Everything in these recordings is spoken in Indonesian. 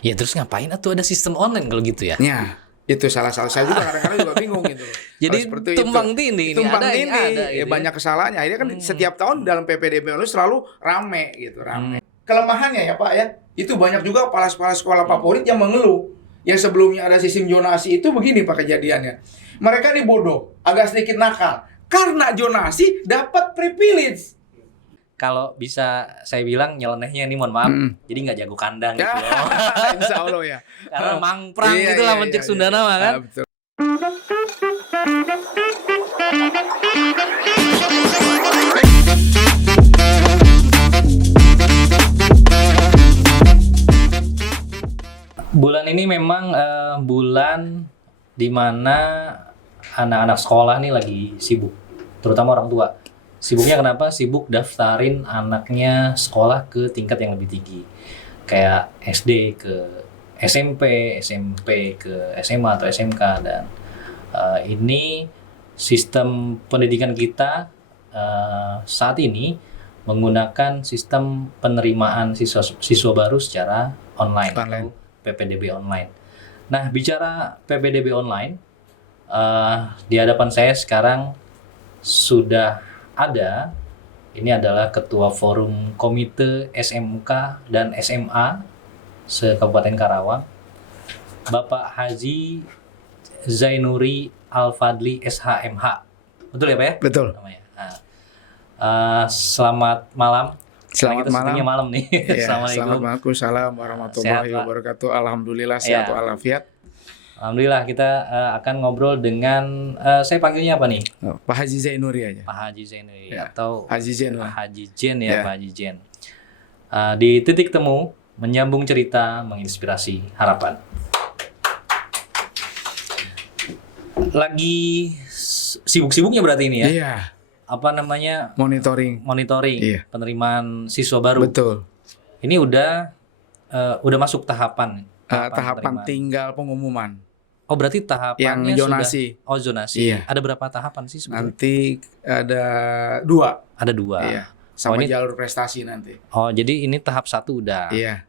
Ya terus ngapain atuh ada sistem online kalau gitu ya? Ya, itu salah saya juga kadang-kadang juga bingung gitu loh. Jadi Kalau seperti tumpang tindih ini tumpang ada, ini tindih, ada ya gitu ya. banyak kesalahannya. Akhirnya kan setiap tahun dalam PPDB itu selalu rame gitu, rame. Kelemahannya ya Pak ya, itu banyak juga kepala sekolah favorit yang mengeluh. Yang sebelumnya ada sistem zonasi itu begini Pak kejadiannya. Mereka ini bodoh, agak sedikit nakal. Karena zonasi dapat privilege. Kalau bisa saya bilang nyelenehnya ini mohon maaf, jadi nggak jago kandang gitu loh. Insya Allah ya. Karena mangprang Iya, gitu lah iya, mencek iya, Sunda iya. nama kan. Betul. Bulan ini memang bulan dimana anak-anak sekolah nih lagi sibuk, terutama orang tua. Sibuknya kenapa? Sibuk daftarin anaknya sekolah ke tingkat yang lebih tinggi. Kayak SD ke SMP, SMP ke SMA atau SMK. Dan ini sistem pendidikan kita saat ini menggunakan sistem penerimaan siswa baru secara online. Atau PPDB online. Nah, bicara PPDB online, di hadapan saya sekarang sudah ada, ini adalah Ketua Forum Komite SMK dan SMA se-Kabupaten Karawang, Bapak Haji Zainuri Al-Fadli SHMH. Betul ya Pak ya? Betul. Namanya. Selamat malam. Selamat malam. Malam nih. Ya, Assalamualaikum. Waalaikumsalam warahmatullahi wabarakatuh. Alhamdulillah sehat walafiat. Alhamdulillah kita akan ngobrol dengan saya panggilnya apa nih? Pak Haji Zainuri aja. Pak Haji Zainuri Ya, atau Haji Zain Pak lah. Haji Jen ya, Ya. Pak Haji Jen. Di titik temu menyambung cerita, menginspirasi harapan. Lagi sibuk-sibuknya berarti ini ya? Iya, Apa namanya? monitoring. Iya. Penerimaan siswa baru. Betul. Ini udah masuk tahapan. Tahapan penerimaan. tinggal pengumuman. Oh berarti tahapannya Yang zonasi. sudah. Oh zonasi. Iya. Ada berapa tahapan sih sebetulnya? Nanti ada 2. Ada 2. Iya. Sama ini- jalur prestasi nanti. Oh jadi ini tahap 1 udah. Iya.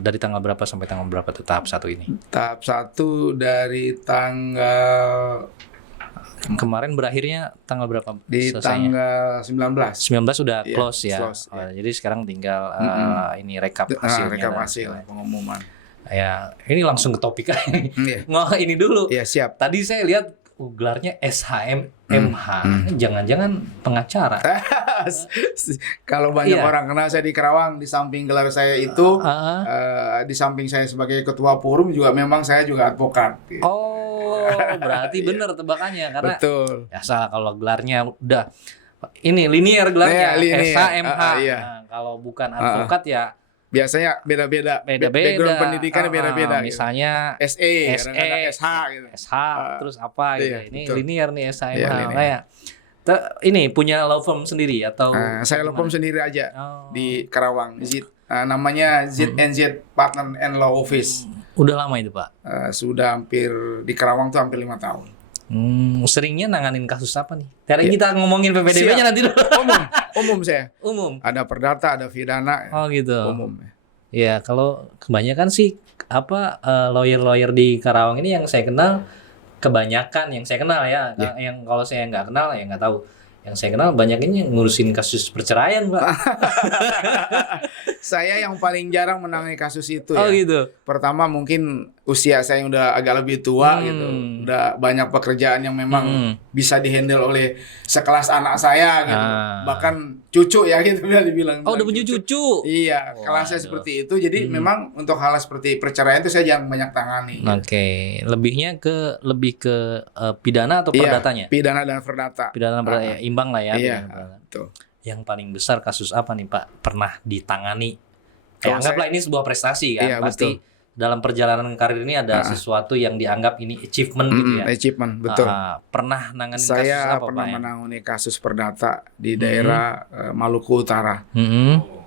Dari tanggal berapa sampai tanggal berapa tuh tahap 1 ini? Tahap 1 dari tanggal Kemarin berakhirnya tanggal berapa di selesainya? tanggal 19. 19 sudah Iya, close ya. close, Oh, jadi sekarang tinggal ini rekap hasilnya. Rekap dan hasil segala. pengumuman. Ya, ini langsung ke topik aja nih. Iya. Ini dulu. Iya, siap. Tadi saya lihat gelarnya SHM MH. Jangan-jangan pengacara. Kalau banyak Iya. orang kenal saya di Karawang, di samping gelar saya itu, di samping saya sebagai ketua forum juga memang saya juga advokat. Gitu. Oh, berarti benar tebakannya karena Betul. ya salah kalau gelarnya udah ini linear gelarnya Iya, linear. SHMH. Iya. Nah, kalau bukan advokat ya Biasanya beda-beda. beda-beda. Background pendidikannya beda-beda. Gitu. Misalnya SE, SE, kadang-kadang SH gitu. SH terus apa gitu. Iya, Ini betul. linear nih SHMH. Iya, linear. Kayak ini punya law firm sendiri atau Saya law firm gimana? sendiri aja Oh. di Karawang. Namanya ZNZ Partner and Law Office. Udah lama itu, Pak. Sudah hampir di Karawang tuh hampir 5 tahun. Seringnya nanganin kasus apa nih? Sekarang kita ngomongin PPDB-nya Siap. nanti dulu. Umum saya. Umum. Ada perdata, ada pidana. Oh gitu. Umum. Ya, kalau kebanyakan sih lawyer-lawyer di Karawang ini yang saya kenal kebanyakan yang saya kenal ya. Yang kalau saya nggak kenal ya nggak tahu. Yang saya kenal banyak ini yang ngurusin kasus perceraian, Pak. Saya yang paling jarang menangani kasus itu Oh ya. gitu. Pertama mungkin usia saya yang udah agak lebih tua gitu. Udah banyak pekerjaan yang memang bisa dihandle oleh sekelas anak saya gitu. Bahkan cucu ya gitu udah dibilang. Oh, udah punya cucu. Iya, kelasnya seperti itu. Jadi memang untuk hal seperti perceraian itu saya jarang banyak tangani. Oke, lebih ke pidana atau Iya, perdatanya? pidana dan perdata. Pidana perdata ya, imbang lah ya. Iya, pidana perdata. betul. Yang paling besar kasus apa nih Pak pernah ditangani? Kalau Anggaplah ini sebuah prestasi kan. Iya, Pasti dalam perjalanan karir ini ada sesuatu yang dianggap ini achievement gitu ya. Achievement, betul. Pernah nanganin kasus Saya apa pernah Pak? menangani kasus perdata di daerah Maluku Utara.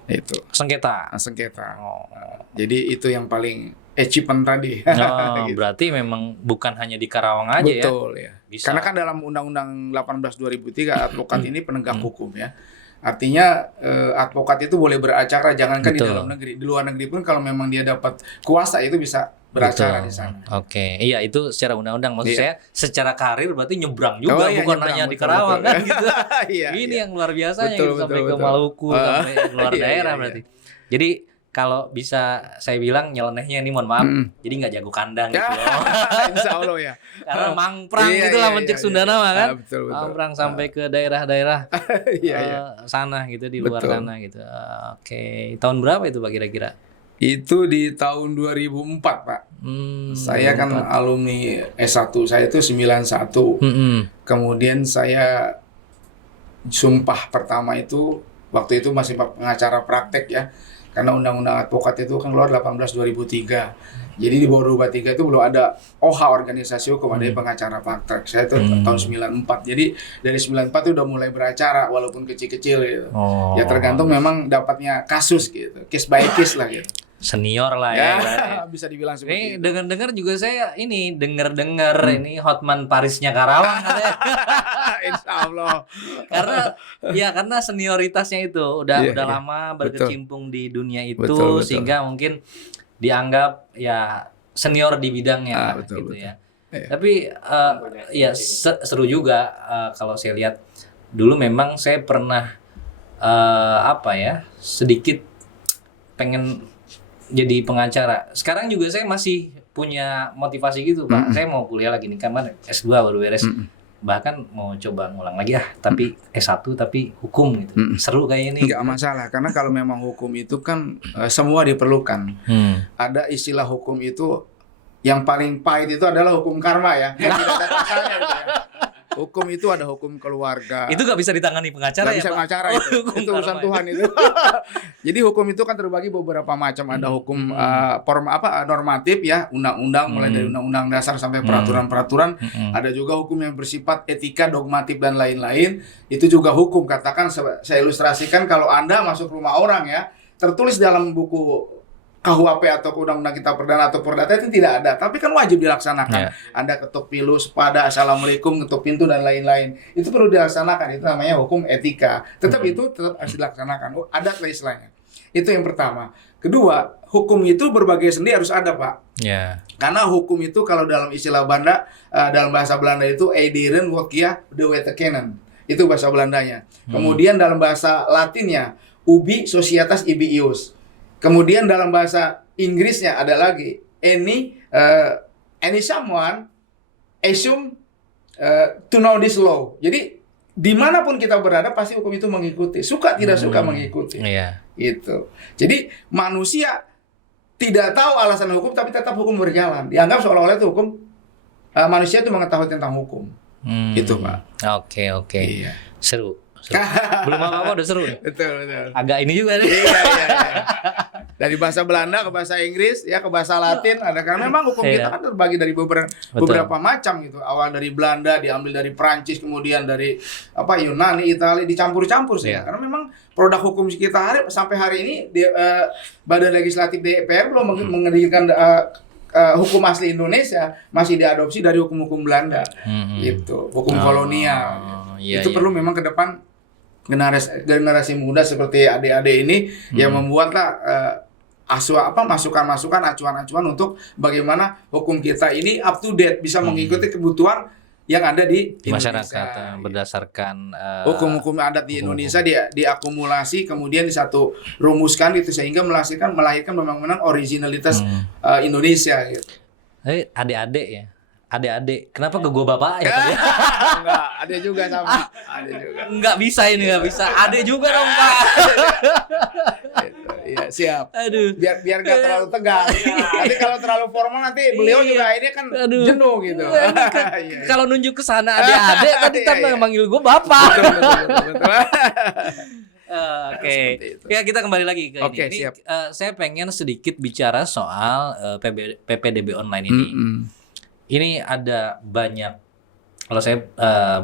Itu Sengketa. sengketa. Oh. Jadi itu yang paling achievement tadi. Oh, Gitu. berarti memang bukan hanya di Karawang aja ya. Betul ya. Bisa. Karena kan dalam Undang-Undang 18 2003 advokat ini penegak hukum ya. Artinya advokat itu boleh beracara, jangankan di Betul. dalam negeri, di luar negeri pun kalau memang dia dapat kuasa itu bisa beracara Betul. di sana. Oke, iya itu secara undang-undang. Maksud Iya. saya secara karir berarti nyebrang juga, iya, bukan nyebrang, hanya di betul, Karawang betul. kan gitu. Iya, Ini iya. yang luar biasanya Betul, gitu, sampai betul, ke betul. Maluku, sampai luar Iya, daerah iya, berarti. Jadi kalau bisa saya bilang nyelenehnya ini mohon maaf, jadi nggak jago kandang gitu loh. Insya Allah ya. Karena mangprang Iya, itulah iya, mencek iya, Sunda iya. nama kan. Betul, betul. Mangprang sampai ke daerah-daerah Iya, iya. sana gitu, di luar Betul. sana gitu. Oke, tahun berapa itu Pak kira-kira? Itu di tahun 2004, Pak. Saya kan 2004. alumni S1, saya itu 91. Kemudian saya sumpah pertama itu, waktu itu masih pengacara praktek ya. Karena undang-undang advokat itu kan keluar 18/2003. Jadi di bawah 23 itu belum ada OHA, organisasi hukum, ada pengacara praktek. Saya itu tahun 94. Jadi dari 94 itu udah mulai beracara walaupun kecil-kecil gitu. Oh, Ya tergantung memang dapatnya kasus gitu. Case by case lah gitu. senior lah ya. Ya, berarti. bisa dibilang Ini seperti itu. dengar-dengar juga saya ini dengar ini Hotman Parisnya Karawang katanya. Insya Allah. karena senioritasnya itu udah Iya, iya. lama berkecimpung di dunia itu, Betul, betul. sehingga mungkin dianggap ya senior di bidangnya betul, gitu betul. ya. Iya. Tapi ya seru juga kalau saya lihat dulu memang saya pernah sedikit pengen jadi pengacara. Sekarang juga saya masih punya motivasi gitu, Pak. Saya mau kuliah lagi nih, kan S2 baru beres. Bahkan mau coba ngulang lagi tapi S1 tapi hukum gitu. Seru kayak ini. Nggak masalah, karena kalau memang hukum itu kan semua diperlukan. Ada istilah hukum itu yang paling pahit itu adalah hukum karma ya. Yang tidak ada pasalnya gitu ya. Hukum itu ada hukum keluarga. Itu nggak bisa ditangani pengacara Nggak ya, bisa Pak? pengacara Oh, itu. hukum Itu urusan karma Tuhan itu. Jadi hukum itu kan terbagi beberapa macam. Ada hukum normatif ya, undang-undang mulai dari undang-undang dasar sampai peraturan-peraturan. Ada juga hukum yang bersifat etika, dogmatik dan lain-lain. Itu juga hukum. Katakan saya ilustrasikan, kalau Anda masuk rumah orang ya, tertulis dalam buku KUHP atau Undang-Undang Kitab Perdana atau Perdata itu tidak ada, tapi kan wajib dilaksanakan. Anda ketuk pilu, sepada, assalamualaikum, ketuk pintu dan lain-lain. Itu perlu dilaksanakan. Itu namanya hukum etika. Tetap itu tetap harus dilaksanakan. Adat lah istilahnya. Itu yang pertama. Kedua, hukum itu berbagai sendi harus ada, Pak. Ya. Karena hukum itu kalau dalam istilah Belanda, dalam bahasa Belanda itu Eidieren Wokia de Wettekenen. Itu bahasa Belandanya. Kemudian dalam bahasa Latinnya Ubi Societas Ibiius. Kemudian dalam bahasa Inggrisnya ada lagi any someone assume to know this law. Jadi dimanapun kita berada pasti hukum itu mengikuti. Suka tidak suka mengikuti. Iya. Gitu. Jadi manusia tidak tahu alasan hukum tapi tetap hukum berjalan. Dianggap seolah-olah itu hukum manusia itu mengetahui tentang hukum. Itu, Pak. Oke. Iya. Seru. Belum apa-apa udah seru nih. Betul. Agak ini juga nih. Iya. Dari bahasa Belanda ke bahasa Inggris ya ke bahasa Latin ada, karena memang hukum kita kan terbagi dari beberapa macam gitu. Awal dari Belanda, diambil dari Prancis, kemudian dari Yunani, Italia, dicampur-campur sih. Karena memang produk hukum kita sampai hari ini Badan Legislatif DPR belum mengeluarkan hukum asli Indonesia, masih diadopsi dari hukum-hukum Belanda. Gitu, hukum kolonial. Itu perlu memang ke depan generasi muda seperti adik-adik ini yang membuatlah masukan-masukan, acuan-acuan untuk bagaimana hukum kita ini up to date, bisa mengikuti kebutuhan yang ada di masyarakat berdasarkan hukum-hukum adat di Indonesia diakumulasi kemudian rumuskan gitu sehingga melahirkan benar-benar originalitas Indonesia gitu. Adik-adik ya. Adik-adik. Kenapa ke gua bapak ya tadi? Enggak, ada juga sama. Ada juga. Enggak bisa ini, enggak bisa. Adik juga dong, Pak. Iya, siap. Aduh. Biar enggak terlalu tegang. Nanti kalau terlalu formal nanti beliau juga ini kan jenuh gitu. Iya. Kalau nunjuk ke sana adik-adik tadi manggil gua bapak. Betul. Oke. Ya, kita kembali lagi ke Oke, ini. siap. Saya pengen sedikit bicara soal PPDB online ini. Ini ada banyak, kalau saya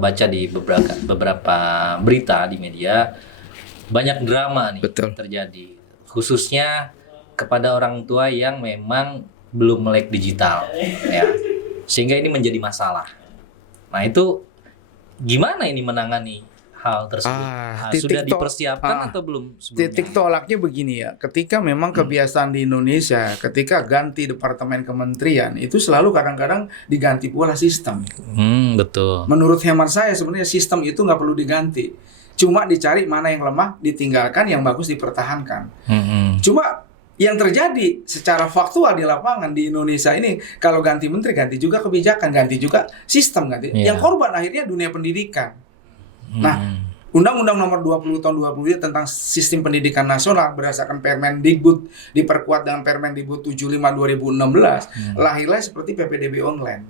baca di beberapa berita di media, banyak drama nih terjadi, khususnya kepada orang tua yang memang belum melek digital, ya, sehingga ini menjadi masalah. Nah itu gimana ini menangani hal tersebut? Sudah dipersiapkan atau belum sebelumnya? Titik tolaknya begini ya, ketika memang kebiasaan di Indonesia, ketika ganti departemen kementerian, itu selalu kadang-kadang diganti pula sistem. Betul. Menurut hemat saya sebenarnya sistem itu nggak perlu diganti. Cuma dicari mana yang lemah, ditinggalkan, yang bagus dipertahankan. Cuma yang terjadi secara faktual di lapangan di Indonesia ini, kalau ganti menteri, ganti juga kebijakan, ganti juga sistem, ganti. Yang korban akhirnya dunia pendidikan. Nah, Undang-Undang Nomor 20 Tahun 20 tentang Sistem Pendidikan Nasional berdasarkan Permendikbud diperkuat dengan Permendikbud 75 2016, lahirlah seperti PPDB online.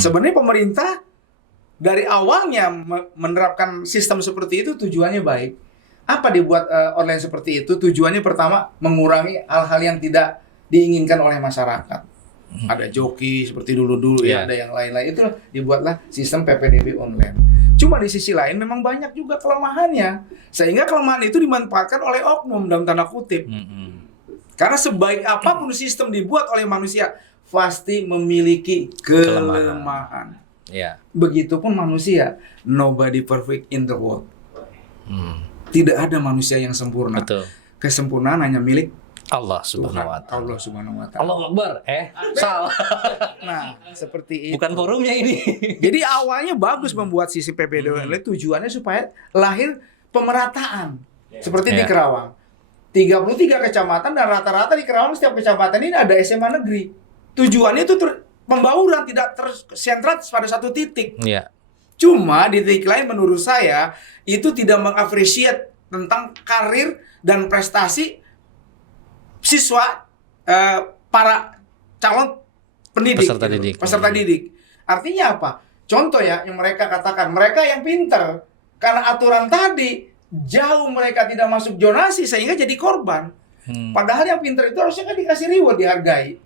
Sebenarnya pemerintah dari awalnya menerapkan sistem seperti itu tujuannya baik. Apa dibuat online seperti itu? Tujuannya pertama mengurangi hal-hal yang tidak diinginkan oleh masyarakat. Ada joki seperti dulu-dulu ya, ada yang lain-lain. Itu dibuatlah sistem PPDB online. Cuma di sisi lain memang banyak juga kelemahannya. Sehingga kelemahan itu dimanfaatkan oleh oknum dalam tanda kutip. Karena sebaik apapun sistem dibuat oleh manusia, pasti memiliki kelemahan. Begitupun manusia, nobody perfect in the world. Tidak ada manusia yang sempurna. Betul. Kesempurnaan hanya milik Allah Subhanahu wa taala. Allah Subhanahu wa taala. Allahu Akbar. Salah. Nah, seperti itu. Bukan forumnya ini. Jadi awalnya bagus membuat sisi PPDB tujuannya supaya lahir pemerataan. Seperti di Kerawang. 33 kecamatan dan rata-rata di Kerawang setiap kecamatan ini ada SMA negeri. Tujuannya itu pembauran, tidak tersentrat pada satu titik. Cuma di titik lain menurut saya itu tidak mengapresiasi tentang karir dan prestasi siswa para calon pendidik, peserta didik. Artinya apa? Contoh ya yang mereka katakan, mereka yang pinter karena aturan tadi jauh mereka tidak masuk zonasi sehingga jadi korban. Padahal yang pinter itu harusnya kan dikasih reward, dihargai.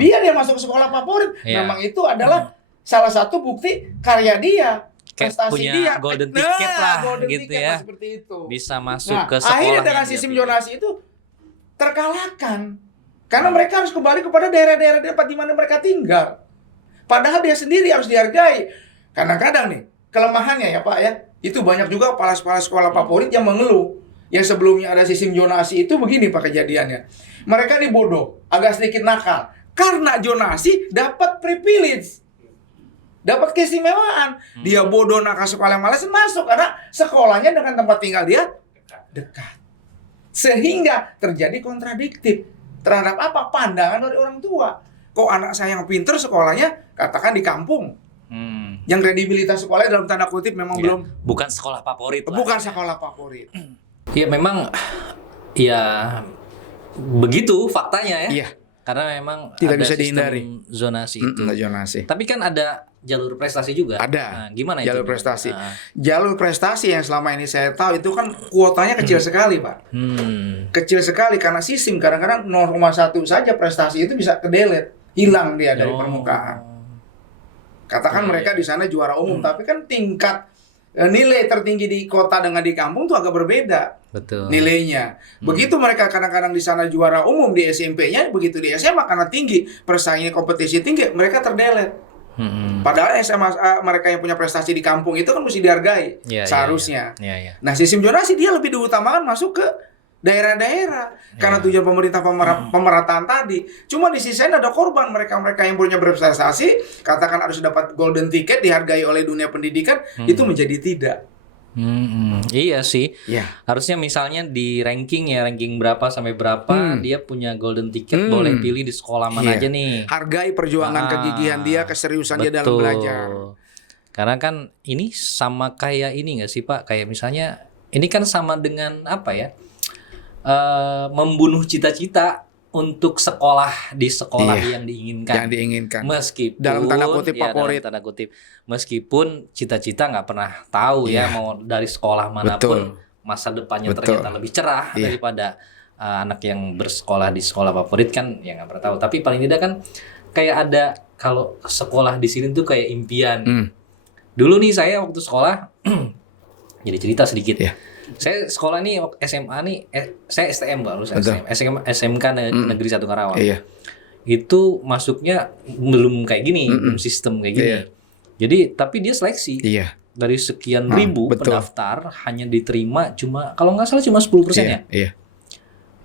Biar dia masuk sekolah favorit. Memang itu adalah salah satu bukti karya dia. Prestasi punya dia, golden ticket lah golden gitu ticket ya. Seperti itu. Bisa masuk ke sekolah. Akhirnya dengan sistem zonasi itu terkalahkan. Karena mereka harus kembali kepada daerah-daerah tempat di mana mereka tinggal. Padahal dia sendiri harus dihargai. Kadang-kadang nih, kelemahannya ya Pak ya, itu banyak juga kepala-kepala sekolah favorit yang mengeluh. Yang sebelumnya ada sistem zonasi itu begini Pak kejadiannya. Mereka ini bodoh, agak sedikit nakal. Karena zonasi dapat privilege. Dapat keistimewaan. Dia bodoh nakal sekolah malas masuk karena sekolahnya dengan tempat tinggal dia dekat. Sehingga terjadi kontradiktif terhadap apa? Pandangan dari orang tua. Kok anak saya yang pinter sekolahnya katakan di kampung. Yang kredibilitas sekolahnya dalam tanda kutip memang belum, bukan sekolah favorit lah. Bukan sekolah favorit. Ya memang ya begitu faktanya ya. Iya. Karena memang tidak ada bisa sistem dihindari zonasi itu. Zonasi. Tapi kan ada jalur prestasi juga. Ada. Nah, gimana jalur itu? Prestasi. Jalur prestasi yang selama ini saya tahu itu kan kuotanya kecil sekali, Pak. Kecil sekali karena sistem kadang-kadang 0,1 saja prestasi itu bisa kedelete, hilang dia dari permukaan. Katakan mereka di sana juara umum, tapi kan tingkat nilai tertinggi di kota dengan di kampung tuh agak berbeda. Betul. Nilainya. Begitu mereka kadang-kadang di sana juara umum di SMP-nya, begitu di SMA karena tinggi, persaingan kompetisi tinggi, mereka terdelet. Padahal SMA mereka yang punya prestasi di kampung itu kan mesti dihargai seharusnya. Nah, sistem zonasi dia lebih diutamakan masuk ke daerah-daerah karena tujuan pemerintah pemerataan tadi. Cuma di sisi lain ada korban mereka-mereka yang punya berprestasi, katakan harus dapat golden ticket dihargai oleh dunia pendidikan, itu menjadi tidak. Iya sih. Harusnya misalnya di ranking berapa sampai berapa dia punya golden ticket, boleh pilih di sekolah mana aja nih. Hargai perjuangan kegigihan dia, keseriusan dia dalam belajar. Karena kan ini sama kayak ini nggak sih Pak? Kayak misalnya ini kan sama dengan apa ya? Membunuh cita-cita untuk sekolah di sekolah yang diinginkan. Meskipun dalam tanda kutip favorit. Dalam tanda kutip. Meskipun cita-cita nggak pernah tahu ya mau dari sekolah manapun masa depannya ternyata lebih cerah daripada anak yang bersekolah di sekolah favorit kan ya nggak pernah tahu. Tapi paling tidak kan kayak ada kalau sekolah di sini tuh kayak impian. Dulu nih saya waktu sekolah jadi cerita sedikit. Saya sekolah nih SMA nih, saya STM Pak, lulus SMK Negeri 1 Karawang. Itu masuknya belum kayak gini, belum sistem kayak gini. Jadi tapi dia seleksi. dari sekian ribu betul. pendaftar hanya diterima cuma kalau nggak salah cuma 10% ya. Iya.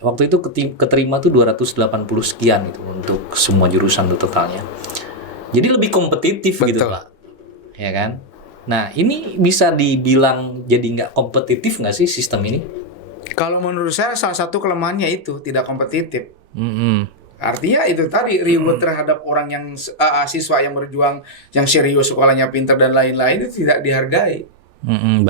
Waktu itu keterima tuh 280 sekian gitu untuk semua jurusan tuh totalnya. Jadi lebih kompetitif gitu Betul. Pak. Ya kan? Nah ini bisa dibilang jadi nggak kompetitif nggak sih sistem ini? Kalau menurut saya salah satu kelemahannya itu tidak kompetitif. Mm-mm. Artinya itu tadi reward terhadap orang yang siswa yang berjuang, yang serius sekolahnya pintar dan lain-lain itu tidak dihargai.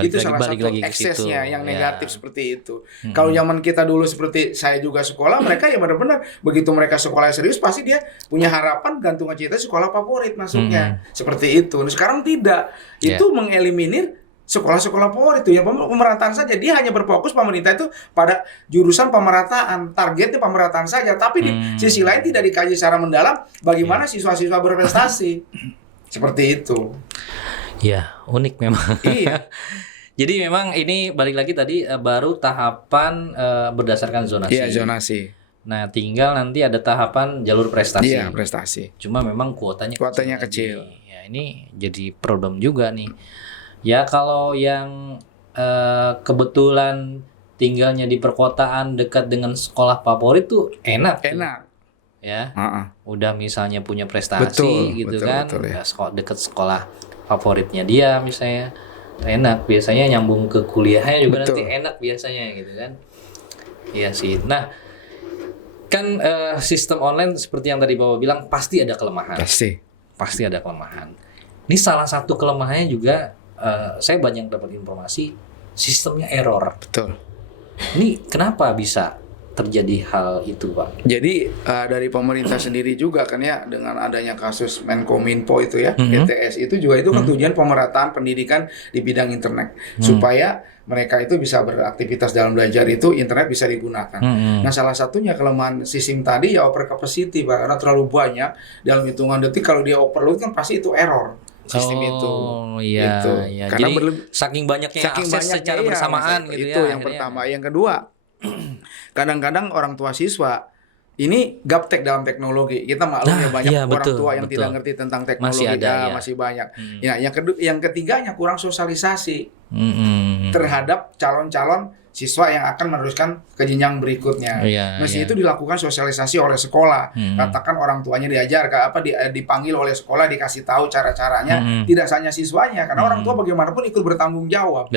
Itu salah satu eksesnya yang negatif seperti itu. Kalau zaman kita dulu seperti saya juga sekolah, mereka ya benar-benar begitu mereka sekolah serius pasti dia punya harapan gantung cita sekolah favorit masuknya. Seperti itu. Nah, sekarang tidak. Itu mengeliminir sekolah-sekolah favorit itu ya pemerataan saja. Dia hanya berfokus pemerintah itu pada jurusan pemerataan, targetnya pemerataan saja. Tapi di sisi lain tidak dikaji secara mendalam bagaimana siswa-siswa berprestasi. Seperti itu. Ya, unik memang. Iya. Jadi memang ini balik lagi tadi baru tahapan berdasarkan zonasi. Iya, zonasi. Nah, tinggal nanti ada tahapan jalur prestasi. Iya, prestasi. Cuma memang kuotanya kecil. Ya, ini jadi problem juga nih. Ya, kalau yang kebetulan tinggalnya di perkotaan dekat dengan sekolah favorit tuh enak. Ya. Udah misalnya punya prestasi kan. Ya. Dekat sekolah favoritnya dia misalnya. Enak, biasanya nyambung ke kuliahnya juga nanti enak biasanya gitu kan. Iya sih. Nah, kan sistem online seperti yang tadi Bapak bilang pasti ada kelemahan. Pasti ada kelemahan. Ini salah satu kelemahannya juga saya banyak dapat informasi sistemnya error. Betul. Ini kenapa bisa terjadi hal itu, Pak? Jadi dari pemerintah sendiri juga kan ya dengan adanya kasus Menkominfo itu ya, BTS itu juga itu kan tujuan pemerataan pendidikan di bidang internet supaya mereka itu bisa beraktivitas dalam belajar itu internet bisa digunakan. Nah, salah satunya kelemahan sistem tadi ya over capacity, Pak, karena terlalu banyak dalam hitungan detik kalau dia overload kan pasti itu error. Sistem itu. Iya, gitu. Iya. Karena jadi saking banyaknya akses secara bersamaan gitu itu ya. Yang pertama, yang kedua, kadang-kadang orang tua siswa ini gaptek dalam teknologi. Kita maklum ya banyak orang tua yang tidak ngerti tentang teknologi, masih banyak. Ya, yang ketiganya kurang sosialisasi terhadap calon-calon siswa yang akan meneruskan ke jenjang berikutnya. Itu dilakukan sosialisasi oleh sekolah. Katakan orang tuanya diajar, dipanggil oleh sekolah, dikasih tahu cara-caranya. Tidak hanya siswanya, karena orang tua bagaimanapun ikut bertanggung jawab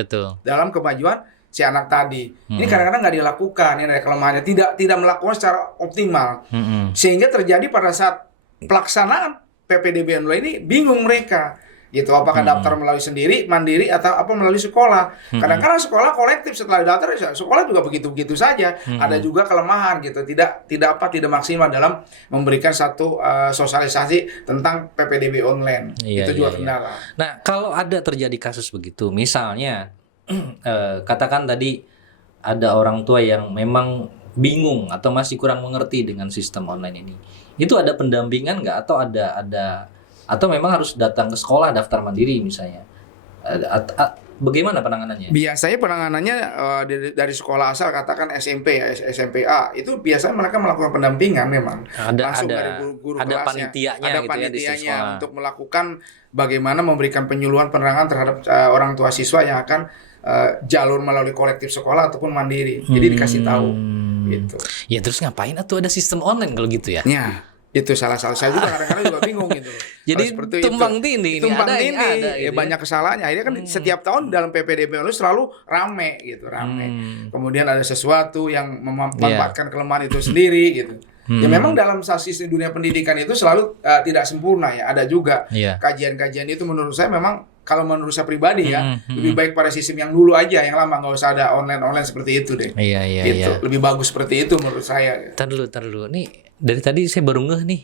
dalam kemajuan si anak tadi. Ini kadang-kadang nggak dilakukan, ini ada kelemahannya. Tidak melakukan secara optimal, sehingga terjadi pada saat pelaksanaan PPDB online ini bingung mereka. Gitu, apakah daftar melalui sendiri, mandiri, atau apa melalui sekolah. Kadang-kadang sekolah kolektif setelah daftar, sekolah juga begitu-begitu saja. Ada juga kelemahan gitu, tidak maksimal dalam memberikan satu sosialisasi tentang PPDB online. Itu juga kendala. Nah, kalau ada terjadi kasus begitu, misalnya katakan tadi ada orang tua yang memang bingung atau masih kurang mengerti dengan sistem online ini, itu ada pendampingan nggak atau memang harus datang ke sekolah daftar mandiri misalnya? Bagaimana penanganannya? Biasanya penanganannya dari sekolah asal, katakan SMP ya, SMPA, itu biasanya mereka melakukan pendampingan memang. Langsung dari guru kelasnya. Panitianya ada gitu panitianya untuk melakukan bagaimana memberikan penyuluhan penerangan terhadap orang tua siswa yang akan jalur melalui kolektif sekolah ataupun mandiri. Jadi dikasih tahu gitu. Ya terus ngapain atau ada sistem online kalau gitu ya? Ya. Itu salah saya juga kadang-kadang juga bingung gitu. Jadi tumpang tindih ini ada gitu banyak kesalahannya. Akhirnya kan setiap tahun dalam PPDB itu selalu rame. Kemudian ada sesuatu yang memanfaatkan kelemahan itu sendiri gitu. Ya memang dalam sistem dunia pendidikan itu selalu tidak sempurna ya. Ada juga kajian-kajian itu menurut saya memang kalau menurut saya pribadi ya lebih baik pada sistem yang dulu aja, yang lama, nggak usah ada online seperti itu deh. Gitu. Lebih bagus seperti itu menurut saya. Tar dulu nih. Dari tadi saya baru ngeh nih.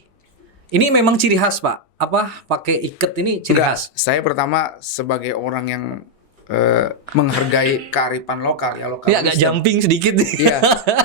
Ini memang ciri khas, Pak. Apa pakai iket ini ciri khas? Saya pertama sebagai orang yang menghargai kearifan lokal ya, agak jumping sedikit nih. Iya.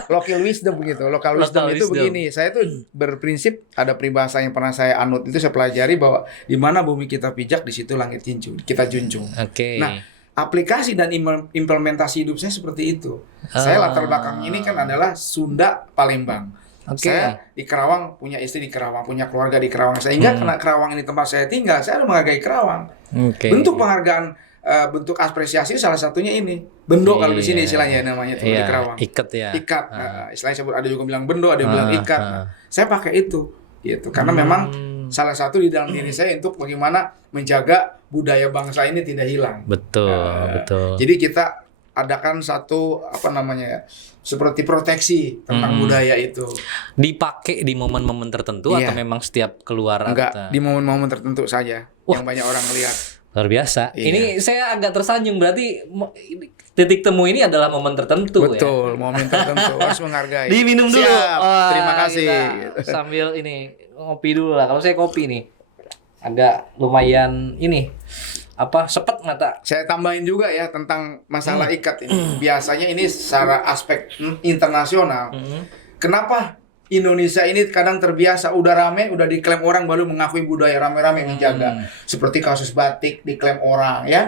Local wisdom begitu. Local wisdom itu begini. Saya tuh berprinsip ada peribahasa yang pernah saya anut itu saya pelajari bahwa di mana bumi kita pijak di situ langit kita junjung. Nah, aplikasi dan implementasi hidup saya seperti itu. Saya latar belakang ini kan adalah Sunda, Palembang. Saya di Kerawang, punya istri di Kerawang, punya keluarga di Kerawang. Sehingga karena Kerawang ini tempat saya tinggal, saya harus menghargai Kerawang. Bentuk penghargaan bentuk apresiasi salah satunya ini bendo kalau di sini istilahnya namanya tuh di Kerawang. Ikat ya. Ikat. Istilahnya sebut ada juga bilang bendo, ada yang bilang ikat. Nah, saya pakai itu gitu karena memang salah satu di dalam diri saya untuk bagaimana menjaga budaya bangsa ini tidak hilang. Betul. Jadi kita adakan satu seperti proteksi tentang budaya itu. Dipakai di momen-momen tertentu atau memang setiap keluar? Enggak, di momen-momen tertentu saja yang banyak orang lihat. Luar biasa. Ini saya agak tersanjung, berarti titik temu ini adalah momen tertentu. Betul, momen tertentu harus menghargai. Diminum dulu. Siap. Terima kasih. Sambil ini ngopi dulu lah. Kalau saya kopi nih agak lumayan ini sepet mata. Saya tambahin juga ya tentang masalah ikat ini. Biasanya ini secara aspek internasional. Kenapa Indonesia ini kadang terbiasa udah rame, udah diklaim orang baru mengakui budaya rame-rame menjaga. Seperti kasus batik diklaim orang ya.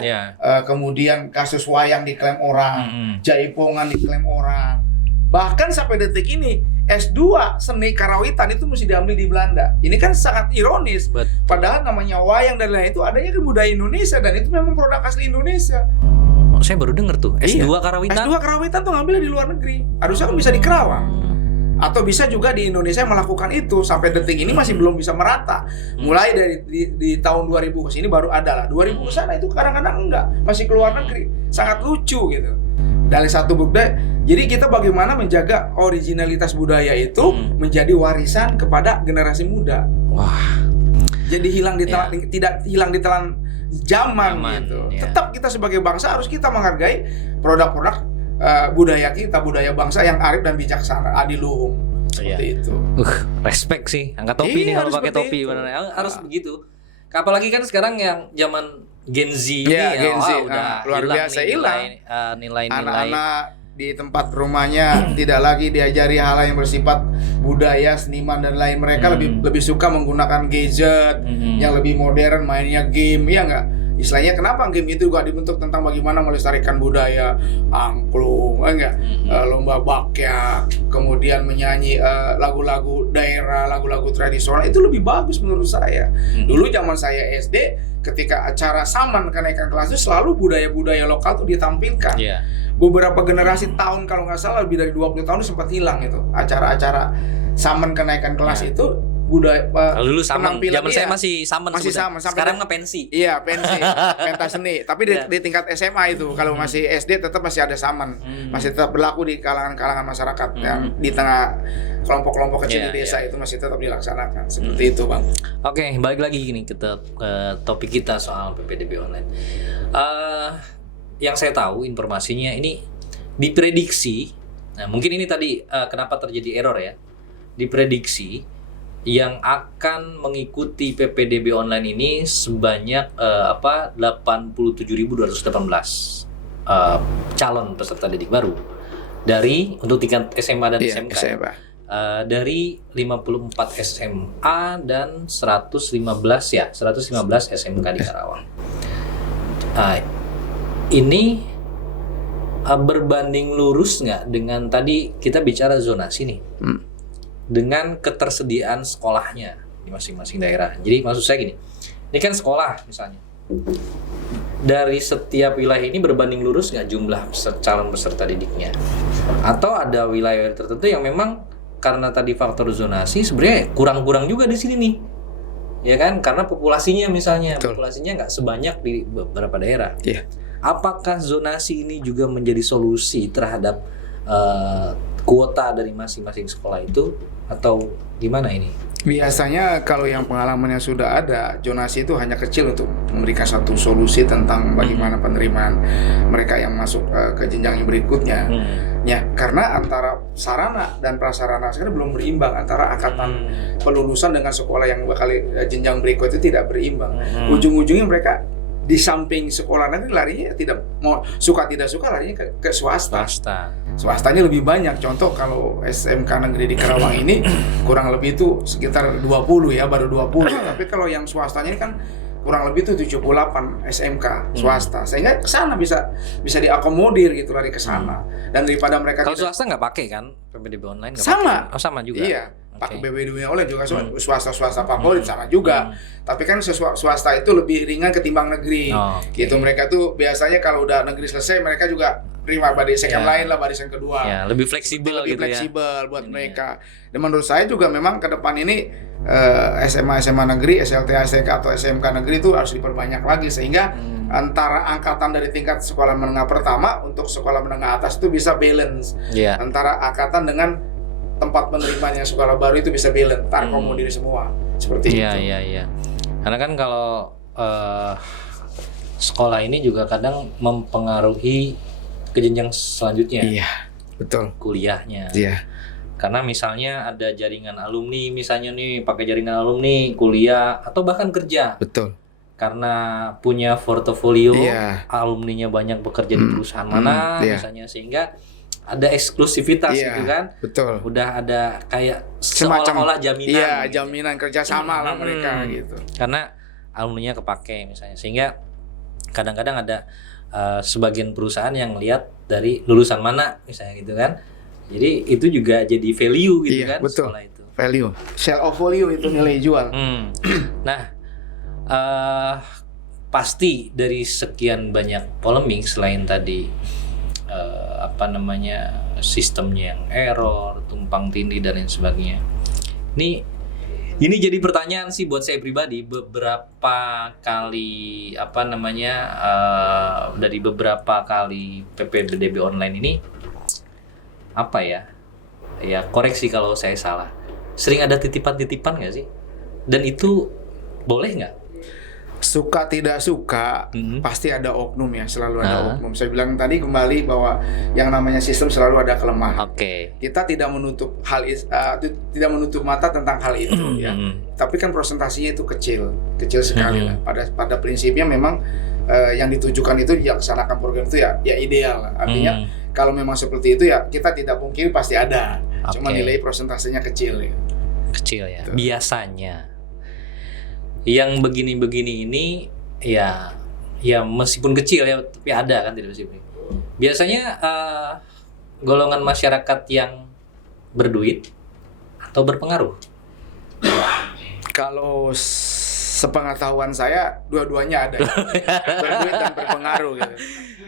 Kemudian kasus wayang diklaim orang, jaipongan diklaim orang. Bahkan sampai detik ini S2 seni karawitan itu mesti diambil di Belanda. Ini kan sangat ironis. Padahal namanya wayang dan lain itu adanya kan budaya Indonesia dan itu memang produk asli Indonesia. Saya baru dengar tuh S2 karawitan. S2 karawitan tuh ngambilnya di luar negeri. Harusnya kan bisa di Kerawang. Atau bisa juga di Indonesia melakukan itu sampai detik ini masih belum bisa merata. Mulai dari di tahun 2000 ke sini baru ada lah. 2000 ke sana itu kadang-kadang enggak, masih keluar negeri. Sangat lucu gitu. Dari satu budaya. Jadi kita bagaimana menjaga originalitas budaya itu menjadi warisan kepada generasi muda. Wah. Jadi tidak hilang di telan zaman gitu. Tetap kita sebagai bangsa harus kita menghargai produk-produk budaya kita, budaya bangsa yang arif dan bijaksana, adiluhung. Seperti itu. Respect sih. Angkat topi nih kalau pakai topi benar. Harus begitu. Apalagi kan sekarang yang zaman Gen Z ini udah luar biasa hilang. Nilai-nilai anak-anak di tempat rumahnya tidak lagi diajari hal yang bersifat budaya, seniman dan lain. Mereka lebih suka menggunakan gadget yang lebih modern, mainnya game, ya enggak? Istilahnya kenapa game itu juga dibentuk tentang bagaimana melestarikan budaya, angklung, enggak? Lomba bakyak, kemudian menyanyi lagu-lagu daerah, lagu-lagu tradisional itu lebih bagus menurut saya. Dulu zaman saya SD, ketika acara saman kenaikan kelas itu selalu budaya-budaya lokal tuh ditampilkan. Beberapa generasi tahun kalau nggak salah lebih dari 20 tahun sempat hilang itu acara-acara saman kenaikan kelas itu budaya dulu saman zaman saya masih saman sekarang mah pensi. Iya, pensi, pentas seni. Tapi di tingkat SMA itu kalau masih SD tetap masih ada saman. Masih tetap berlaku di kalangan-kalangan masyarakat yang di tengah kelompok-kelompok kecil di desa itu masih tetap dilaksanakan. Seperti itu, Bang. Oke, balik lagi gini ke topik kita soal PPDB online. Yang saya tahu informasinya ini diprediksi. Nah, mungkin ini tadi kenapa terjadi error ya. Diprediksi yang akan mengikuti PPDB online ini sebanyak 87.218 calon peserta didik baru dari untuk tingkat SMA dan SMK. Dari 54 SMA dan 115 SMK di Karawang. Ini berbanding lurus nggak dengan tadi kita bicara zonasi nih, dengan ketersediaan sekolahnya di masing-masing daerah. Jadi maksud saya gini, ini kan sekolah misalnya, dari setiap wilayah ini berbanding lurus nggak jumlah calon peserta didiknya, atau ada wilayah tertentu yang memang karena tadi faktor zonasi sebenarnya kurang-kurang juga di sini nih, ya kan? Karena populasinya misalnya, populasinya nggak sebanyak di beberapa daerah. Apakah zonasi ini juga menjadi solusi terhadap kuota dari masing-masing sekolah itu atau gimana ini? Biasanya kalau yang pengalamannya sudah ada, zonasi itu hanya kecil untuk memberikan satu solusi tentang bagaimana penerimaan mereka yang masuk ke jenjang yang berikutnya. Ya, karena antara sarana dan prasarana sekarang belum berimbang, antara angkatan pelulusan dengan sekolah yang bakal jenjang berikut itu tidak berimbang. Ujung-ujungnya mereka di samping sekolah negeri larinya tidak mau, suka tidak suka larinya ke swasta. Swastanya lebih banyak. Contoh kalau SMK negeri di Karawang ini kurang lebih itu sekitar 20 ya, baru 20. Tapi kalau yang swastanya ini kan kurang lebih itu 78 SMK swasta. Sehingga ke sana bisa diakomodir gitu, lari ke sana. Dan daripada mereka kalau swasta nggak pakai kan PPDB online? Sama. Sama juga. Iya. pakai PPDB online juga swasta favorit sama juga. Tapi kan swasta itu lebih ringan ketimbang negeri. Gitu, mereka tuh biasanya kalau udah negeri selesai mereka juga terima barisan lain lah, barisan kedua. Ya, lebih fleksibel lebih gitu fleksibel buat mereka. Dan menurut saya juga memang ke depan ini SMA negeri, SLTA, STK atau SMK negeri itu harus diperbanyak lagi sehingga antara angkatan dari tingkat sekolah menengah pertama untuk sekolah menengah atas itu bisa balance. Antara angkatan dengan tempat penerimanya sekolah baru itu bisa balance, terakomodir semua. Seperti itu. Iya. Karena kan kalau sekolah ini juga kadang mempengaruhi ke jenjang selanjutnya. Iya, betul. Kuliahnya. Iya. Karena misalnya ada jaringan alumni, misalnya nih pakai jaringan alumni kuliah atau bahkan kerja. Betul. Karena punya portofolio, alumninya banyak bekerja di perusahaan mana, misalnya, sehingga ada eksklusivitas gitu kan. Betul. Udah ada kayak seolah-olah jaminan. Iya, jaminan kerjasama lah mereka gitu. Karena alumninya kepake misalnya, sehingga kadang-kadang ada sebagian perusahaan yang melihat dari lulusan mana misalnya gitu kan. Jadi itu juga jadi value gitu kan, betul. Sekolah itu. Value. Share of value itu nilai jual. Nah, pasti dari sekian banyak polemik selain tadi sistemnya yang error, tumpang tindih dan lain sebagainya. Ini jadi pertanyaan sih buat saya pribadi beberapa kali dari beberapa kali PPDB online ini koreksi kalau saya salah. Sering ada titipan-titipan nggak sih? Dan itu boleh nggak? Suka tidak suka, pasti ada oknum ya, selalu ada oknum. Saya bilang tadi kembali bahwa yang namanya sistem selalu ada kelemahan. Kita tidak menutup tidak menutup mata tentang hal itu ya. Tapi kan presentasinya itu kecil sekali lah. Pada prinsipnya memang yang ditujukan itu dilaksanakan program itu ya ideal lah. Artinya kalau memang seperti itu ya kita tidak pungkiri pasti ada. Cuma nilai presentasinya kecil ya. Kecil ya. Tuh. Biasanya yang begini-begini ini ya meskipun kecil ya tapi ada kan, tidak meskipun. Biasanya golongan masyarakat yang berduit atau berpengaruh. Kalau sepengetahuan saya dua-duanya ada. Berduit dan berpengaruh gitu.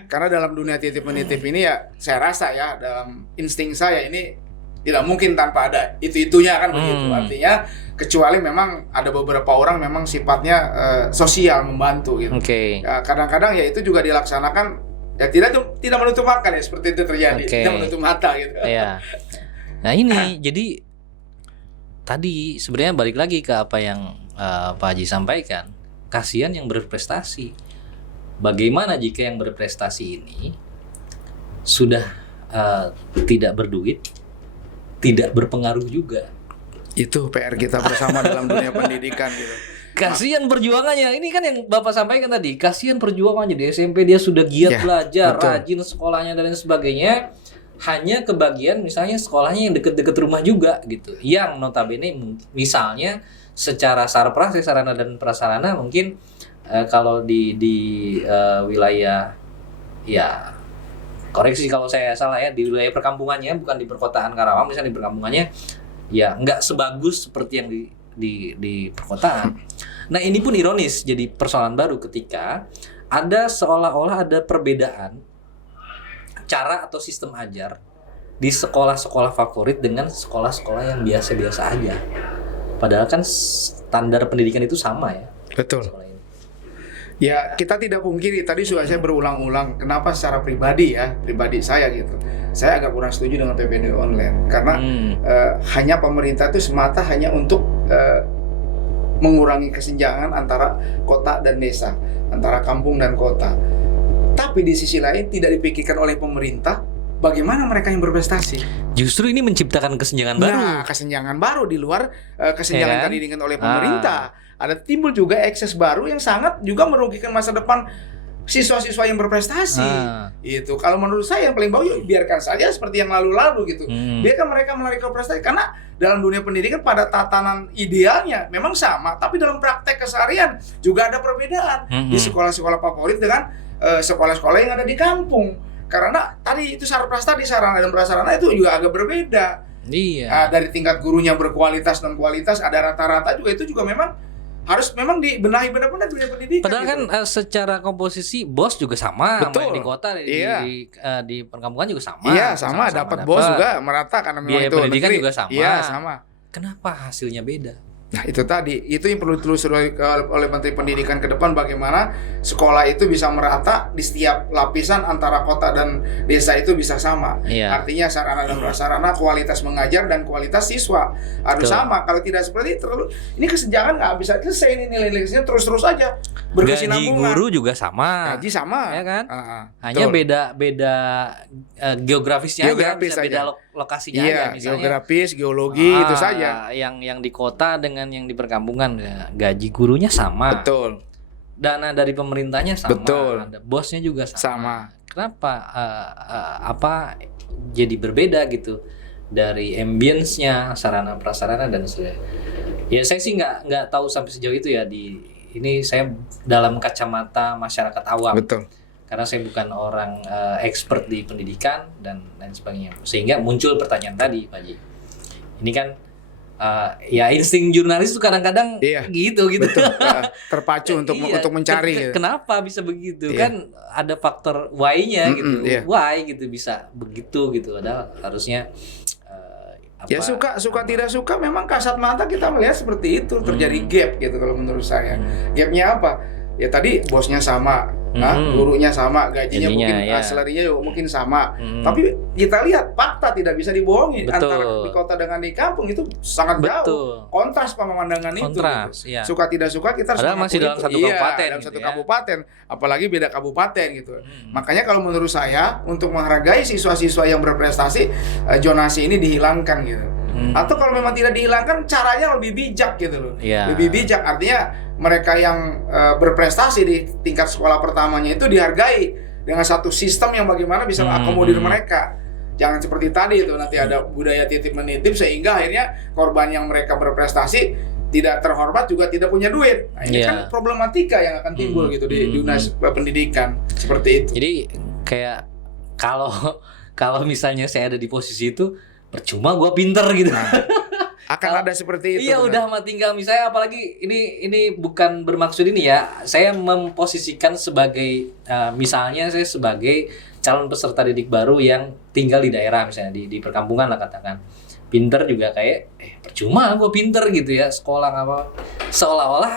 Karena dalam dunia titip menitip ini ya saya rasa ya dalam insting saya ini tidak mungkin tanpa ada itu-itunya kan begitu. Artinya kecuali memang ada beberapa orang memang sifatnya sosial membantu gitu. Ya, kadang-kadang ya itu juga dilaksanakan ya tidak menutup mata ya seperti itu terjadi. Tidak menutup mata gitu. Iya. Nah ini jadi tadi sebenarnya balik lagi ke apa yang Pak Haji sampaikan. Kasihan yang berprestasi. Bagaimana jika yang berprestasi ini sudah tidak berduit, tidak berpengaruh juga? Itu PR kita bersama dalam dunia pendidikan gitu. Kasihan perjuangannya. Ini kan yang Bapak sampaikan tadi. Kasihan perjuangannya di SMP dia sudah giat belajar, rajin sekolahnya dan lain sebagainya. Hanya kebagian misalnya sekolahnya yang deket-deket rumah juga gitu. Yang notabene misalnya secara sarana dan prasarana mungkin kalau di wilayah ya koreksi kalau saya salah ya, di wilayah perkampungannya bukan di perkotaan Karawang, misalnya di perkampungannya ya nggak sebagus seperti yang di perkotaan. Nah ini pun ironis jadi persoalan baru ketika ada seolah-olah ada perbedaan cara atau sistem ajar di sekolah-sekolah favorit dengan sekolah-sekolah yang biasa-biasa aja. Padahal kan standar pendidikan itu sama ya. Betul. Ya kita tidak pungkiri, tadi sudah saya berulang-ulang kenapa secara pribadi saya gitu. Saya agak kurang setuju dengan PPDB online karena hanya pemerintah itu semata hanya untuk mengurangi kesenjangan antara kota dan desa, antara kampung dan kota. Tapi di sisi lain tidak dipikirkan oleh pemerintah bagaimana mereka yang berprestasi. Justru ini menciptakan kesenjangan baru. Nah, kesenjangan baru di luar kesenjangan tadi dengan oleh pemerintah. Ada timbul juga ekses baru yang sangat juga merugikan masa depan siswa-siswa yang berprestasi. Itu kalau menurut saya yang paling bagus biarkan saja seperti yang lalu-lalu gitu. Biarkan mereka menarik prestasi karena dalam dunia pendidikan pada tatanan idealnya memang sama, tapi dalam praktek keseharian juga ada perbedaan di sekolah-sekolah favorit dengan sekolah-sekolah yang ada di kampung. Karena tadi itu sarana dan prasarana itu juga agak berbeda. Iya. Dari tingkat gurunya berkualitas non kualitas, ada rata-rata juga, itu juga memang harus memang dibenahi benar-benar dunia pendidikan. Padahal gitu. kan secara komposisi bos juga sama, Betul. main di kota, Iya. di perkampungan juga sama. Iya, sama dapat bos juga merata karena memang Biaya itu pendidikan negeri. juga sama. Iya, sama. Kenapa hasilnya beda? Nah, itu tadi, itu yang perlu ditelusuri oleh Menteri Pendidikan ke depan, bagaimana sekolah itu bisa merata di setiap lapisan antara kota dan desa itu bisa sama. Iya. Artinya sarana dan prasarana, kualitas mengajar dan kualitas siswa harus Betul. sama. Kalau tidak seperti itu, ini kesenjangan nggak bisa selesai, ini nilai-nilainya terus-terus aja Gaji berkesinambungan. guru juga sama. Gaji sama, Ya kan? Hanya betul. beda geografisnya Geografis aja, bisa beda aja. lokasinya Iya, aja. Misalnya geografis, geologi itu saja. Yang di kota dengan yang di perkampungan, gaji gurunya sama. Betul. Dana dari pemerintahnya sama. Betul. Ada bosnya juga sama. Sama. Kenapa apa jadi berbeda gitu dari ambience-nya, sarana prasarana dan sebagainya. Ya saya sih nggak tahu sampai sejauh itu ya, ini saya dalam kacamata masyarakat awam. Betul. Karena saya bukan orang expert di pendidikan dan lain sebagainya, sehingga muncul pertanyaan tadi, Pak Ji. Ini kan ya insting jurnalis itu kadang-kadang Iya. gitu. Betul. Terpacu untuk Iya, mencari. Gitu. Kenapa bisa begitu? Iya. Kan ada faktor why-nya gitu. Iya. Why gitu bisa begitu gitu. Padahal harusnya Ya suka tidak suka, memang kasat mata kita melihat seperti itu, terjadi gap gitu kalau menurut saya. Gapnya apa? Ya tadi bosnya sama, gurunya sama, gajinya mungkin ya. salary-nya juga mungkin sama. Tapi kita lihat fakta tidak bisa dibohongi, Betul. antara di kota dengan di kampung itu sangat Betul. jauh. Kontras pemandangan itu. Kontras, Gitu. iya. Suka tidak suka kita harus Padahal masih mengakui dalam itu. satu Iya, kabupaten dalam gitu satu ya. kabupaten, apalagi beda kabupaten gitu. Makanya kalau menurut saya, untuk menghargai siswa-siswa yang berprestasi, zonasi ini dihilangkan gitu. Atau kalau memang tidak dihilangkan, caranya lebih bijak gitu loh. Iya. Lebih bijak, artinya mereka yang berprestasi di tingkat sekolah pertamanya itu dihargai dengan satu sistem yang bagaimana bisa mengakomodir mereka. Jangan seperti tadi itu, nanti ada budaya titip menitip sehingga akhirnya korban yang mereka berprestasi tidak terhormat, juga tidak punya duit. Nah, ini Iya. kan problematika yang akan timbul gitu di dunia pendidikan seperti itu. Jadi kayak kalau misalnya saya ada di posisi itu, percuma gue pinter gitu. Akan ada seperti itu. Iya, benar. udah mah tinggal misalnya, apalagi ini bukan bermaksud ini ya. Saya memposisikan sebagai misalnya saya sebagai calon peserta didik baru yang tinggal di daerah, misalnya di perkampungan lah katakan. Pinter juga kayak percuma gue pinter gitu ya, sekolah nggak apa. Seolah-olah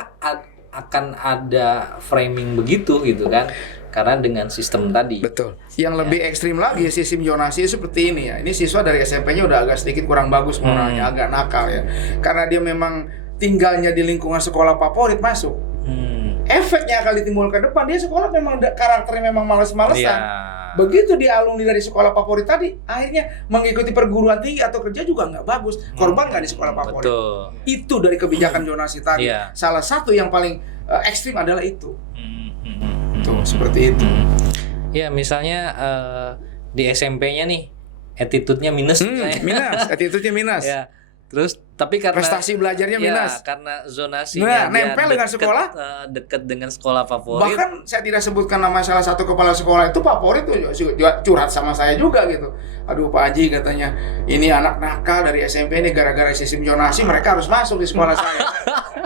akan ada framing begitu gitu kan. Karena dengan sistem tadi. Betul. Yang lebih ekstrim lagi sistem zonasi seperti ini ya. Ini siswa dari SMP-nya udah agak sedikit kurang bagus moralnya, agak nakal ya. Karena dia memang tinggalnya di lingkungan sekolah favorit masuk. Efeknya akan ditimbulkan ke depan, dia sekolah memang karakternya memang males-malesan. Iya. Begitu dia alumni dari sekolah favorit tadi, akhirnya mengikuti perguruan tinggi atau kerja juga nggak bagus. Korban nggak di sekolah favorit. Betul. Itu dari kebijakan zonasi tadi. Iya. Salah satu yang paling ekstrim adalah itu. Tuh, seperti itu. Ya misalnya di SMP-nya nih attitude-nya minus misalnya. Minus, attitude-nya minus. Ya. Terus tapi karena Prestasi belajarnya ya, minus. karena zonasinya Nah, nempel dengan sekolah. Dekat dengan sekolah favorit. Bahkan saya tidak sebutkan nama salah satu kepala sekolah itu favorit tuh juga curhat sama saya juga gitu. Aduh Pak Haji katanya, ini anak nakal dari SMP ini gara-gara sistem zonasi mereka harus masuk di sekolah saya.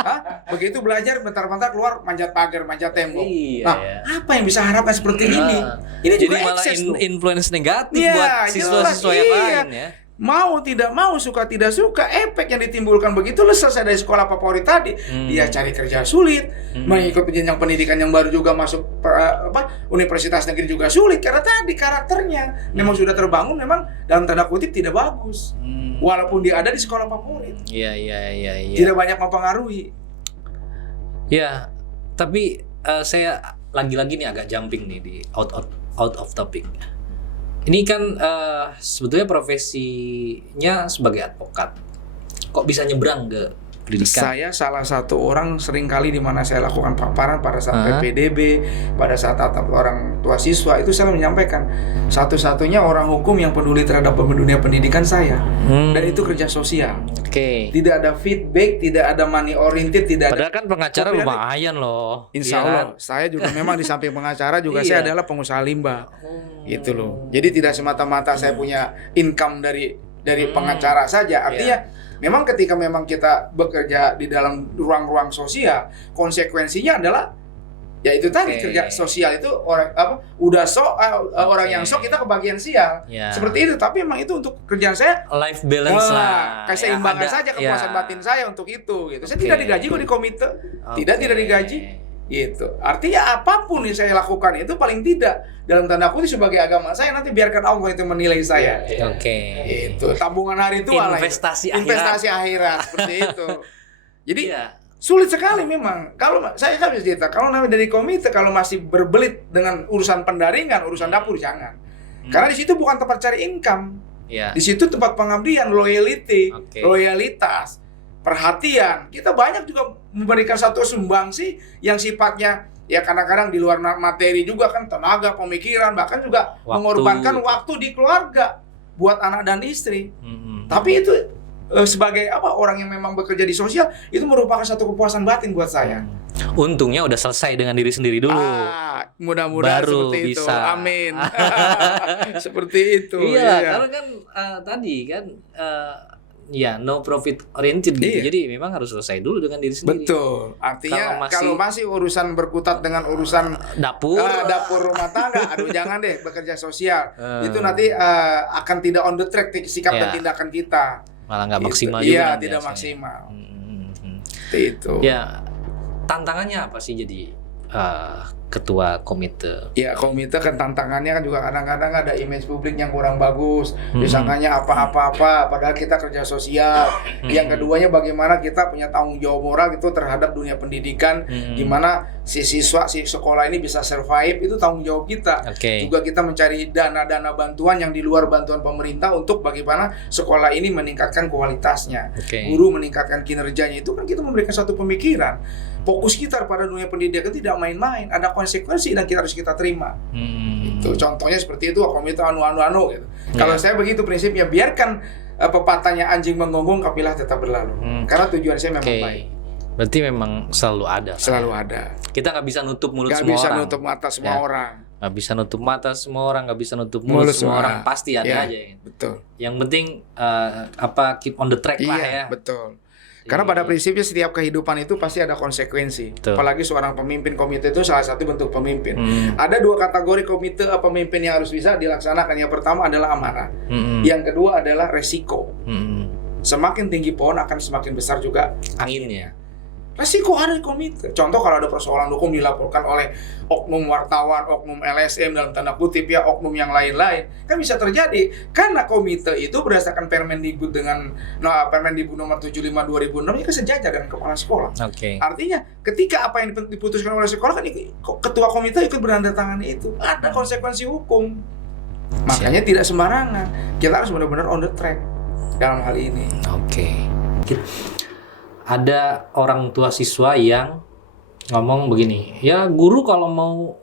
Hah? Begitu belajar bentar-bentar keluar manjat pagar, manjat tembok. Iya, Nah, ya. apa yang bisa harapkan seperti ini? Ini Jadi juga malah ekses tuh. influence negatif Iya, buat jelas, siswa-siswa yang iya. lain ya. Mau tidak mau, suka tidak suka, efek yang ditimbulkan begitu selesai dari sekolah favorit tadi. Dia cari kerja sulit, mengikuti jenjang pendidikan yang baru juga masuk universitas negeri juga sulit karena tadi karakternya memang sudah terbangun, memang dalam tanda kutip tidak bagus. Walaupun dia ada di sekolah favorit, Iya. tidak banyak mempengaruhi. Ya, tapi saya lagi-lagi nih agak jumping nih di out of topic. Ini kan sebetulnya profesinya sebagai advokat. Kok bisa nyebrang ke pendidikan? Saya salah satu orang seringkali di mana saya lakukan paparan pada saat PPDB, pada saat tatap orang tua siswa, itu saya menyampaikan satu-satunya orang hukum yang peduli terhadap dunia pendidikan saya. Dan itu kerja sosial. Oke. Tidak ada feedback, tidak ada money oriented, tidak Padahal ada. kan pengacara Tapi lumayan loh. Insya Iya Allah, kan? saya juga memang di samping pengacara juga Iya. saya adalah pengusaha limbah. Gitu loh. Jadi tidak semata-mata saya punya income dari dari pengacara saja. Artinya memang ketika memang kita bekerja di dalam ruang-ruang sosial, konsekuensinya adalah ya itu tadi kerja sosial itu orang orang yang sok kita kebagian sial. Seperti itu, tapi memang itu untuk kerjaan saya life balance lah. Keseimbangan saja kepuasan batin saya untuk itu gitu. Saya tidak digaji kok di komite. Tidak digaji gitu. Artinya apapun yang saya lakukan itu paling tidak dalam tanda kutip sebagai agama saya, nanti biarkan Allah itu menilai saya. Itu tabungan hari tua lah. Investasi akhirat seperti itu. Jadi sulit sekali memang. Kalau saya kan bisa cerita, kalau namanya dari komite kalau masih berbelit dengan urusan pendaringan, urusan dapur jangan. Karena di situ bukan tempat cari income. Di situ tempat pengabdian, loyalitas, perhatian. Kita banyak juga memberikan satu sumbangsi yang sifatnya ya kadang-kadang di luar materi juga kan, tenaga, pemikiran, bahkan juga mengorbankan waktu di keluarga buat anak dan istri. Tapi itu sebagai orang yang memang bekerja di sosial itu merupakan satu kepuasan batin buat saya. Untungnya udah selesai dengan diri sendiri dulu. Mudah-mudahan baru seperti bisa. itu. Amin. Seperti itu. Iya, karena kan tadi kan no profit oriented gitu. Jadi memang harus selesai dulu dengan diri sendiri. Betul. Artinya kalau masih urusan berkutat dengan urusan dapur rumah tangga, aduh jangan deh bekerja sosial. Itu nanti akan tidak on the track sikap dan tindakan kita. Malah nggak maksimal juga. Iya, tidak maksimal. Itu. Ya, tantangannya apa sih jadi ketua komite? Ya, komite kan tantangannya kan juga kadang-kadang ada image publik yang kurang bagus, disangkanya apa-apa, padahal kita kerja sosial. Yang keduanya bagaimana kita punya tanggung jawab moral gitu terhadap dunia pendidikan, gimana si siswa, si sekolah ini bisa survive, itu tanggung jawab kita. Juga kita mencari dana-dana bantuan yang di luar bantuan pemerintah untuk bagaimana sekolah ini meningkatkan kualitasnya, guru meningkatkan kinerjanya. Itu kan kita memberikan satu pemikiran. Fokus kita pada dunia pendidikan tidak main-main, ada konsekuensi dan kita harus kita terima. Itu contohnya seperti itu, komite anu gitu. Kalau saya begitu prinsipnya, biarkan pepatahnya anjing menggonggong kapilah tetap berlalu. Karena tujuan saya memang baik. Berarti memang selalu ada. Selalu ada. Kita nggak bisa nutup mulut semua orang. Nggak bisa nutup mata semua orang. Nggak bisa nutup mata semua orang, nggak bisa nutup mulut semua orang. Pasti ada aja. Betul. Yang penting keep on the track lah ya. Betul. Karena pada prinsipnya setiap kehidupan itu pasti ada konsekuensi. Apalagi seorang pemimpin komite itu salah satu bentuk pemimpin. Ada dua kategori komite pemimpin yang harus bisa dilaksanakan. Yang pertama adalah amanah. Yang kedua adalah resiko. Semakin tinggi pohon akan semakin besar juga anginnya. Resiko ada di komite. Contoh kalau ada persoalan hukum dilaporkan oleh oknum wartawan, oknum LSM dalam tanda kutip ya, oknum yang lain-lain, kan bisa terjadi karena komite itu berdasarkan Permendikbud dengan Permendikbud nomor 75 2006 itu sejajar dengan kepala sekolah. Artinya ketika apa yang diputuskan oleh sekolah kan ketua komite ikut bertandatangani itu, ada konsekuensi hukum. Makanya tidak sembarangan. Kita harus benar-benar on the track dalam hal ini. Ada orang tua siswa yang ngomong begini, ya guru kalau mau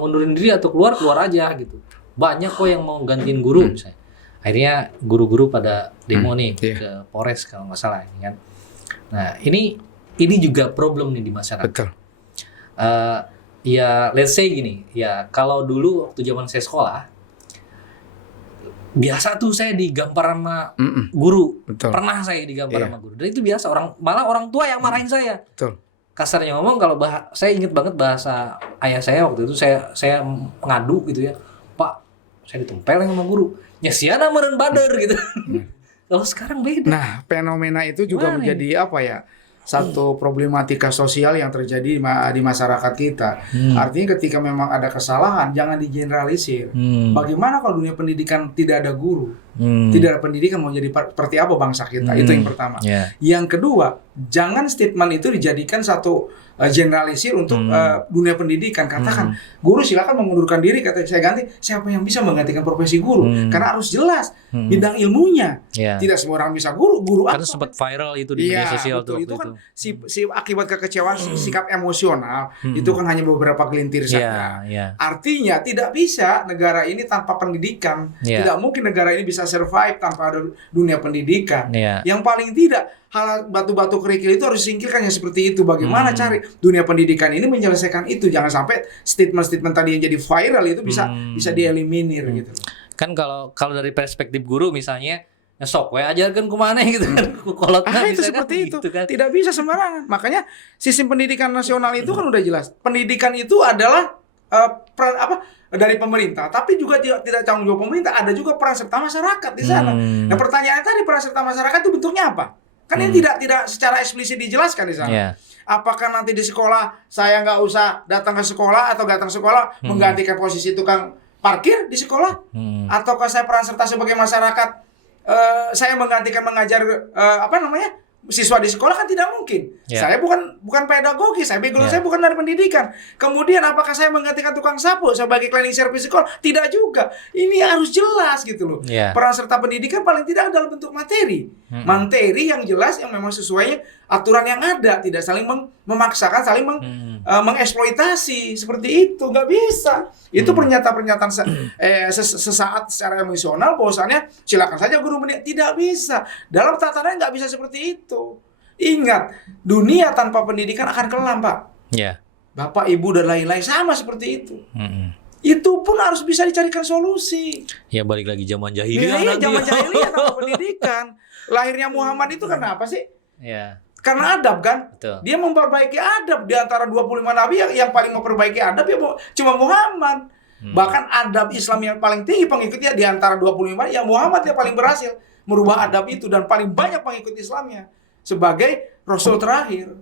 ngundurin diri atau keluar aja gitu. Banyak kok yang mau gantiin guru misalnya. Akhirnya guru-guru pada demo nih ke Polres kalau nggak salah ini kan. Nah ini juga problem nih di masyarakat. Betul. Ya let's say gini, ya kalau dulu waktu zaman saya sekolah biasa tuh saya digampar sama guru. Pernah saya digampar sama guru. Dan itu biasa, malah orang tua yang marahin saya. Kasarnya ngomong, kalau saya inget banget bahasa ayah saya waktu itu, saya ngadu gitu ya. Pak, saya ditempelin sama guru. Nyesiana meureun bader gitu. Kalau sekarang beda. Nah, fenomena itu juga menjadi satu problematika sosial yang terjadi di masyarakat kita. Artinya ketika memang ada kesalahan, jangan digeneralisir. Bagaimana kalau dunia pendidikan tidak ada guru? Tidak ada pendidikan, mau jadi seperti apa bangsa kita? Itu yang pertama. Yang kedua, jangan statement itu dijadikan satu generalisir untuk dunia pendidikan. Katakan, guru silakan mengundurkan diri, kata saya ganti. Siapa yang bisa menggantikan profesi guru? Karena harus jelas bidang ilmunya. Tidak semua orang bisa guru karena sempat viral itu di media sosial betul. Itu kan si akibat kekecewaan sikap emosional itu kan hanya beberapa gelintir saja. Artinya tidak bisa negara ini tanpa pendidikan. Tidak mungkin negara ini bisa survive tanpa ada dunia pendidikan. Yang paling tidak hal batu-batu kerikil itu harus disingkirkan yang seperti itu. Bagaimana cari dunia pendidikan ini menyelesaikan itu? Jangan sampai statement-statement tadi yang jadi viral itu bisa dieliminir gitu. Kan kalau dari perspektif guru misalnya, sok we ajarkan kemana gitu kan. Kolotna itu misalkan seperti itu. gitu kan. Tidak bisa sembarangan. Makanya sistem pendidikan nasional itu kan udah jelas. Pendidikan itu adalah peran dari pemerintah, tapi juga tidak tanggung jawab pemerintah, ada juga peran serta masyarakat di sana. Nah, pertanyaannya tadi peran serta masyarakat itu bentuknya apa? Kan ini tidak secara eksplisit dijelaskan di sana. Yeah. Apakah nanti di sekolah saya nggak usah datang ke sekolah atau datang sekolah menggantikan posisi tukang parkir di sekolah? Ataukah saya peran serta sebagai masyarakat saya menggantikan mengajar siswa di sekolah? Kan tidak mungkin. Yeah. Saya bukan pedagogi, background saya bukan dari pendidikan. Kemudian apakah saya menggantikan tukang sapu sebagai cleaning service sekolah? Tidak juga. Ini harus jelas gitu loh. Yeah. Peran serta pendidikan paling tidak dalam bentuk materi. Materi yang jelas yang memang sesuai aturan yang ada, tidak saling memaksakan, saling mengeksploitasi seperti itu. Nggak bisa. Itu pernyataan-pernyataan sesaat secara emosional bahwasannya silakan saja guru tidak bisa. Dalam tatanan nggak bisa seperti itu. Ingat, dunia tanpa pendidikan akan kelam, Pak. Yeah. Bapak, Ibu, dan lain-lain sama seperti itu. Itu pun harus bisa dicarikan solusi. Ya balik lagi zaman jahiliyah. Iya, zaman jahiliyah tanpa pendidikan. Lahirnya Muhammad itu karena apa sih? Ya. Karena adab kan? Betul. Dia memperbaiki adab. Di antara 25 nabi yang paling memperbaiki adab ya cuma Muhammad. Bahkan adab Islam yang paling tinggi pengikutnya di antara 25 yang Muhammad yang paling berhasil merubah adab itu dan paling banyak pengikut Islamnya sebagai Rasul terakhir.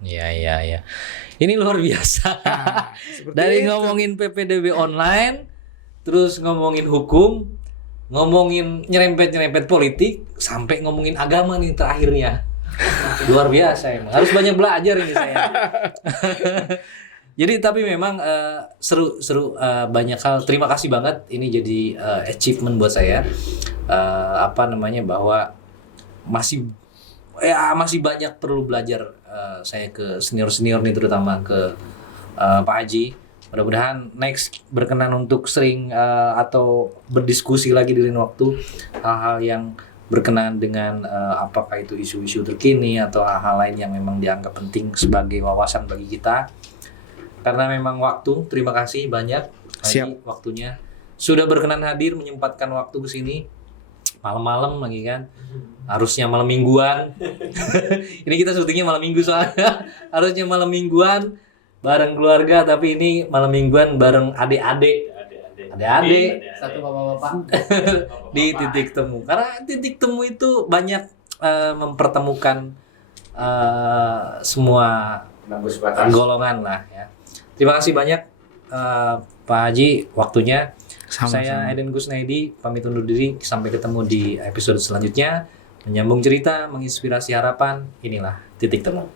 Iya. Ini luar biasa. Nah, dari itu. ngomongin PPDB online, terus ngomongin hukum, ngomongin nyerempet politik, sampai ngomongin agama nih terakhirnya. Luar biasa emang. Harus banyak belajar ini saya. Jadi tapi memang seru banyak hal. Terima kasih banget. Ini jadi achievement buat saya. Bahwa masih banyak perlu belajar saya ke senior nih, terutama ke Pak Haji. Mudah-mudahan next berkenan untuk sering atau berdiskusi lagi di lain waktu hal-hal yang berkenaan dengan apakah itu isu-isu terkini atau hal-hal lain yang memang dianggap penting sebagai wawasan bagi kita. Karena memang waktu, terima kasih banyak Haji, waktunya sudah berkenan hadir, menyempatkan waktu ke sini. Malam-malam lagi kan, harusnya malam mingguan. Ini kita syutingnya malam minggu soalnya. Harusnya malam mingguan bareng keluarga, tapi ini malam mingguan bareng adik-adik satu bapak-bapak di titik temu. Karena titik temu itu banyak mempertemukan semua golongan lah ya. Terima kasih banyak Pak Haji waktunya. Sama-sama. Saya Eden Kusnaidi pamit undur diri, sampai ketemu di episode selanjutnya. Menyambung cerita, menginspirasi harapan. Inilah Titik Temu.